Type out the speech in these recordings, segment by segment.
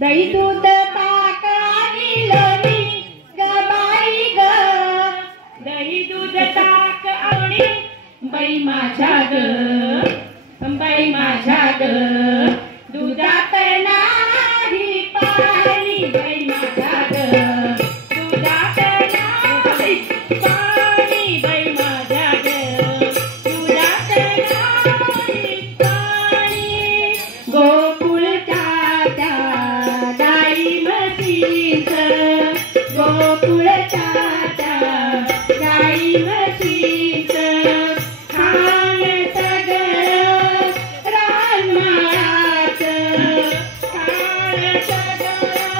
दही दूध ताक आणि लोणी ग बाई ग, दही दूध ताक आणि बाई माझ्या ग, बाई माझ्या ग, दुधात नाही पाणी बाई माझ्या ग, दुधात नाही पाणी बाई माझ्या ग, दुधात नाही पाणी. गोकुळच्या त्या गाई म्हशींचं, गोकुळच्या त्या गाई म्हशींचं खाण सगळं रानमाळाचं, खाण सगळं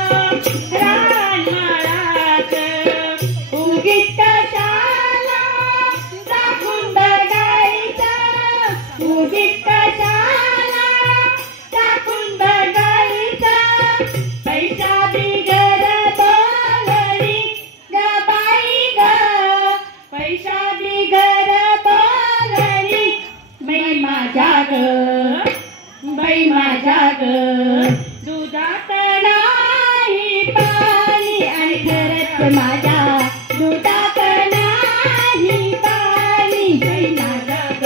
रानमाळाचं. उगीच कशाला दाखवून बघायचं, उगीच कशाला दाखवून बघायचं. पैसा बिगर बोलणी ग बाई ग, पैसा बिगर बोलणी बाई माझ्या ग, बाई माझ्या ग, दुधात नाही पाणी आणि खरंच माझ्या दुधात नाही पाणी बाई माझ्या ग,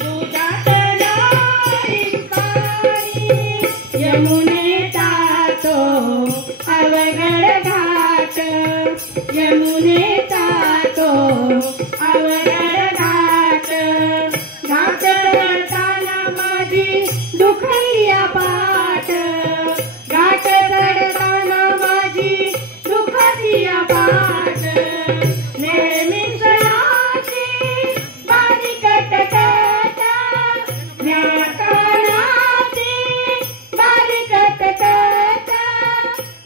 दुधात नाही पाणी. यमुनेचा तो अवघड घाट, यमुनेचा तो अवघड घाट, घाट चढताना माझी दुखली पाठ, घाट चढताना माझी दुखली पाठ. नेहमीच याची बारीक तट, न्याकानाची बारीक तट.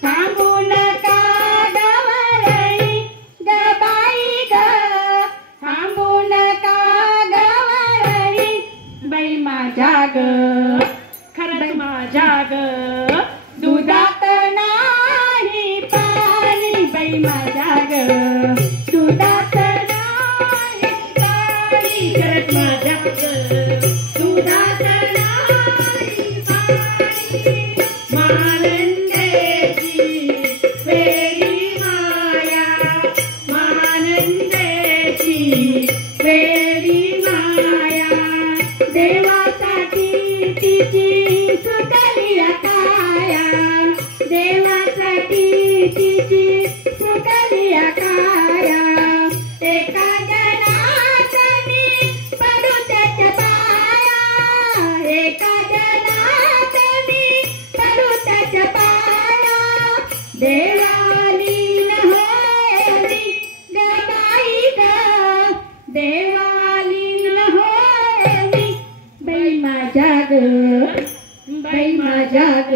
थांबू नका गवळणी ग बाई ग, थांबू नका गवळणी बाई माझ्या ग, खरंच माझ्या ग, दुधात नाही पाणी बाई माझ्या ग, दुधात नाही पाणी खरंच माझ्या ग, दुधात नाही पाणी. महानंदेची वेडी माया, महानंदेची वेडी माया, देवासाठी तिची सुकली काया, देवासाठी तिची सुकली काया. एका जनात मी पडू त्याच्या पाया, एका जनात मी पडू त्याच्या पाया. देवालीन होय ग बाई ग, देवालीन होय बाई माझ्या ग, बाई माझ्या ग,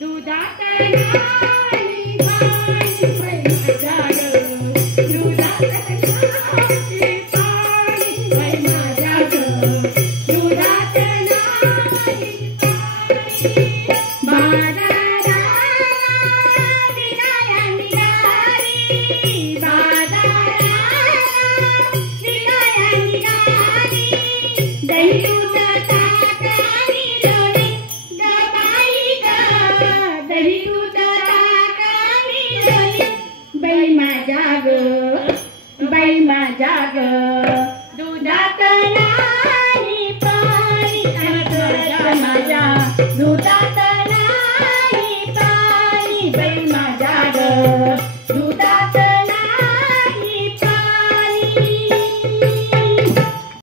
दुधात नाही पाणी बाई माझ्या ग, दुधात नाही पाणी बाई माझ्या ग, दुधात नाही पाणी.